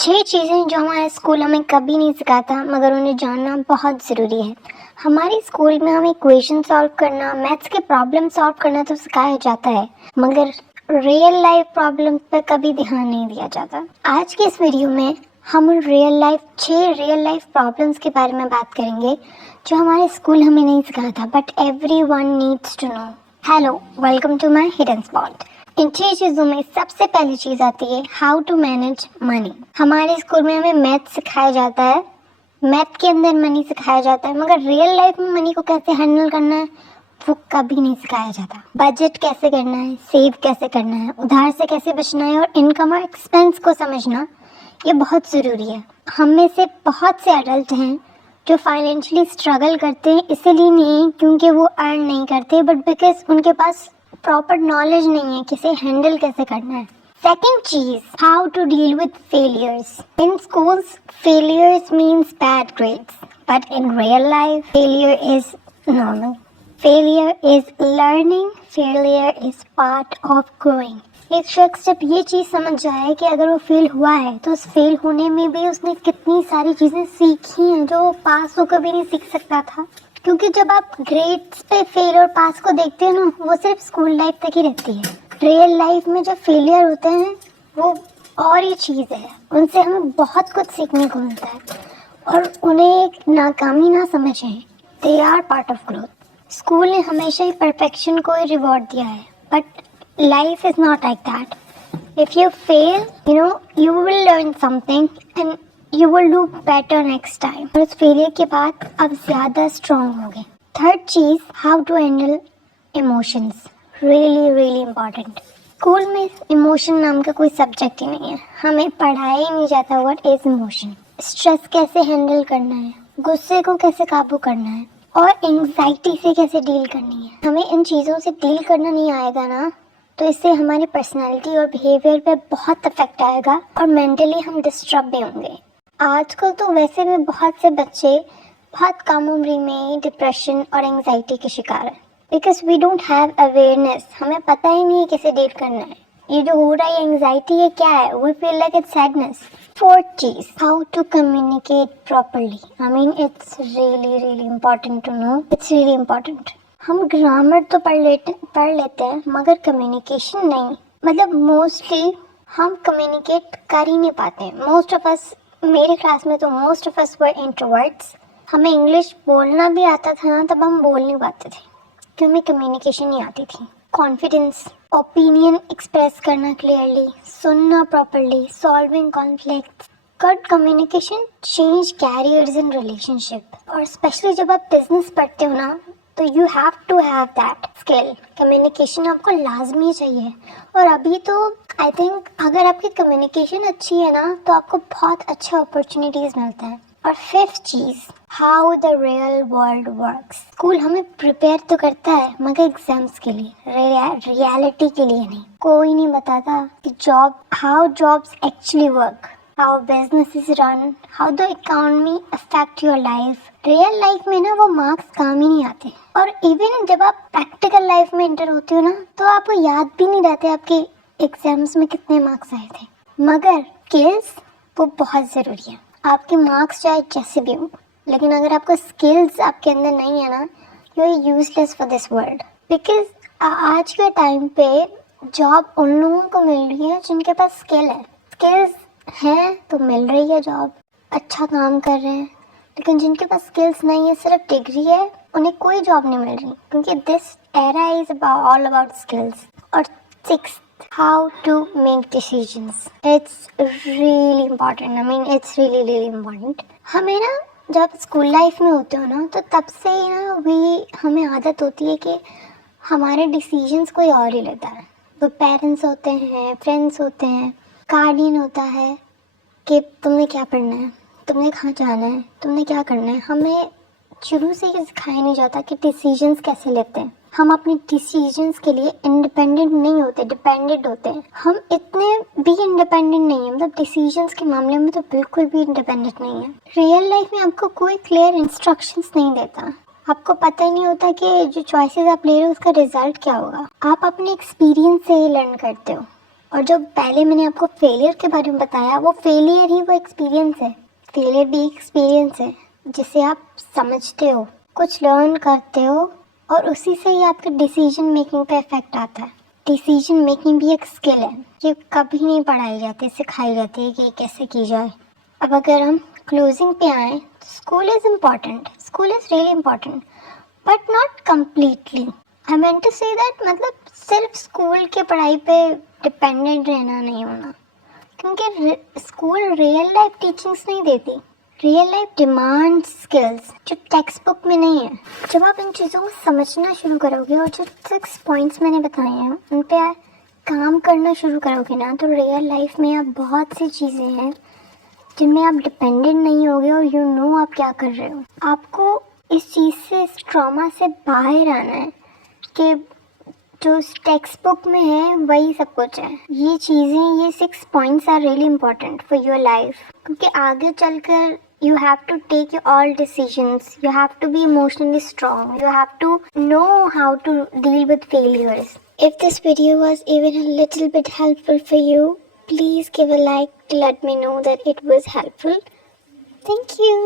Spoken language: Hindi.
छह चीज़ें जो हमारे स्कूल हमें कभी नहीं सिखाता मगर उन्हें जानना बहुत ज़रूरी है। हमारे स्कूल में हमें इक्वेशन सॉल्व करना, मैथ्स के प्रॉब्लम सॉल्व करना तो सिखाया जाता है मगर रियल लाइफ प्रॉब्लम पर कभी ध्यान नहीं दिया जाता। आज के इस वीडियो में हम उन छह रियल लाइफ प्रॉब्लम्स के बारे में बात करेंगे जो हमारे स्कूल हमें नहीं सिखाता but everyone needs to know. Hello, welcome to my hidden spot. इन छह चीज़ों में सबसे पहली चीज़ आती है हाउ टू मैनेज मनी। हमारे स्कूल में हमें मैथ सिखाया जाता है, मैथ के अंदर मनी सिखाया जाता है मगर रियल लाइफ में मनी को कैसे हैंडल करना है वो कभी नहीं सिखाया जाता। बजट कैसे करना है, सेव कैसे करना है, उधार से कैसे बचना है और इनकम और एक्सपेंस को समझना ये बहुत ज़रूरी है। हम में से बहुत से एडल्ट हैं जो फाइनेंशियली स्ट्रगल करते हैं, इसलिए नहीं क्योंकि वो अर्न नहीं करते बट बिकॉज उनके पास प्रॉपर नॉलेज नहीं है किसे हैंडल कैसे करना है। सेकेंड चीज, how to deal with failures. In schools failures means bad grades but in real life failure is normal. Failure is learning, failure is part of growing. एक शख्स जब ये चीज़ समझ जाए कि अगर वो फेल हुआ है तो उस फेल होने में भी उसने कितनी सारी चीज़ें सीखी हैं जो वो पास होकर भी नहीं सीख सकता था। क्योंकि जब आप ग्रेड्स पे फेल और पास को देखते हैं ना, वो सिर्फ स्कूल लाइफ तक ही रहती है। रियल लाइफ में जो फेलियर होते हैं वो और ही चीज़ है, उनसे हमें बहुत कुछ सीखने को मिलता है और उन्हें एक नाकामी ना समझें, they are part of growth. School ने हमेशा ही परफेक्शन को ही रिवॉर्ड दिया है but life is not like that. If you fail you will learn something and you will do better next time। और उस फेलियर के बाद अब ज़्यादा स्ट्रॉन्ग हो गए। थर्ड चीज़, how to handle emotions. Really important. School में इमोशन नाम का कोई सब्जेक्ट ही नहीं है, हमें पढ़ाया ही नहीं जाता व्हाट इज इमोशन। स्ट्रेस कैसे हैंडल करना है, गुस्से को कैसे काबू करना है और एंग्जाइटी से कैसे डील करनी है। हमें इन चीज़ों से डील करना नहीं आएगा ना तो इससे हमारी पर्सनैलिटी और बिहेवियर पे बहुत इफेक्ट आएगा और मेंटली हम डिस्टर्ब भी होंगे। आजकल तो वैसे भी बहुत से बच्चे बहुत कम उम्र में डिप्रेशन और एंग्जाइटी के शिकार हैं because we don't have awareness. हमें पता ही नहीं है कैसे डील करना है। ये जो हो रहा है एंग्जाइटी ये क्या है, we feel like it's sadness. Fourth चीज, how to communicate properly. I mean it's really important to know, it's really important. हम ग्रामर तो पढ़ लेते हैं मगर कम्युनिकेशन नहीं। मतलब मोस्टली हम कम्युनिकेट कर ही नहीं पाते। मोस्ट ऑफ अस, मेरे क्लास में तो most of us were introverts. हमें इंग्लिश बोलना भी आता था ना तब हम बोल नहीं पाते थे क्योंकि हमें कम्युनिकेशन नहीं आती थी। कॉन्फिडेंस, ओपिनियन एक्सप्रेस करना क्लियरली, सुनना properly, solving conflicts. Good communication change careers in relationship और स्पेशली जब आप बिजनेस पढ़ते हो ना तो you have to have that skill. Communication आपको लाजमी चाहिए और अभी तो आई थिंक अगर आपकी कम्युनिकेशन अच्छी है ना तो आपको बहुत अच्छे अपॉर्चुनिटीज़ मिलते हैं। और fifth cheese, how the real world works. School हमें प्रिपेयर तो करता है मगर एग्जाम्स के लिए, रियलिटी के लिए नहीं। कोई नहीं बताता कि how jobs actually work, how business is run, how the economy affect your life। Real life में ना वो मार्क्स काम ही नहीं आते और इवन जब आप प्रैक्टिकल लाइफ में एंटर होते हो ना तो आपको याद भी नहीं रहते आपके एग्जाम्स में कितने मार्क्स आए थे। मगर स्किल्स वो बहुत ज़रूरी है। आपके मार्क्स चाहे जैसे भी हो लेकिन अगर आपको स्किल्स आपके अंदर नहीं है ना, you are useless for this world. Because आज के टाइम पे जॉब उन लोगों को मिल रही है जिनके पास स्किल है। स्किल्स हैं तो मिल रही है जॉब, अच्छा काम कर रहे हैं, लेकिन जिनके पास स्किल्स नहीं है, सिर्फ डिग्री है, उन्हें कोई जॉब नहीं मिल रही क्योंकि this era is all about skills. और sixth, how to make decisions. It's really important. I mean it's really important. हमें ना जब स्कूल लाइफ में होते हो ना तो तब से ही ना हमें आदत होती है कि हमारे डिसीजंस कोई और ही लेता है। वो पेरेंट्स होते हैं, फ्रेंड्स होते हैं, गार्डियन होता है कि तुमने क्या पढ़ना है, तुमने कहाँ जाना है, तुमने क्या करना है। हमें शुरू से ये सिखाया नहीं जाता कि डिसीजंस कैसे लेते हैं। हम अपने डिसीजंस के लिए इंडिपेंडेंट नहीं होते, डिपेंडेंट होते हैं। हम इतने भी इंडिपेंडेंट नहीं है, मतलब डिसीजंस के मामले में तो बिल्कुल भी इंडिपेंडेंट नहीं है। रियल लाइफ में आपको कोई क्लियर इंस्ट्रक्शंस नहीं देता। आपको पता ही नहीं होता कि जो चॉइसेस आप ले रहे हो उसका रिजल्ट क्या होगा। आप अपने एक्सपीरियंस से ही लर्न करते हो। और जो पहले मैंने आपको फेलियर के बारे में बताया, वो फेलियर ही वो एक्सपीरियंस है। फेलियर भी एक्सपीरियंस है जिसे आप समझते हो, कुछ लर्न करते हो और उसी से ही आपके डिसीजन मेकिंग पे इफेक्ट आता है। डिसीजन मेकिंग भी एक स्किल है, ये कभी नहीं पढ़ाई जाती, सिखाई जाती है कि ये कैसे की जाए। अब अगर हम क्लोजिंग पे आए तो school is important, school is really important but not completely. I mean to say that मतलब सिर्फ स्कूल के पढ़ाई पे डिपेंडेंट रहना नहीं होना, क्योंकि स्कूल रियल लाइफ टीचिंग्स नहीं देती। रियल लाइफ डिमांड स्किल्स जो टेक्स्ट बुक में नहीं है। जब आप इन चीज़ों को समझना शुरू करोगे और जो 6 पॉइंट्स मैंने बताए हैं उन पे काम करना शुरू करोगे ना, तो रियल लाइफ में आप बहुत सी चीज़ें हैं जिनमें आप डिपेंडेंट नहीं होगे और यू नो आप क्या कर रहे हो। आपको इस चीज़ से, इस ट्रॉमा से बाहर आना है कि जो टेक्स्ट बुक में है वही सब कुछ है। ये चीज़ें, ये 6 points are really important for your life, क्योंकि आगे चलकर you have to take your all decisions, you have to be emotionally strong, you have to know how to deal with failures. If this video was even a little bit helpful for you, please give a like to let me know that it was helpful. Thank you.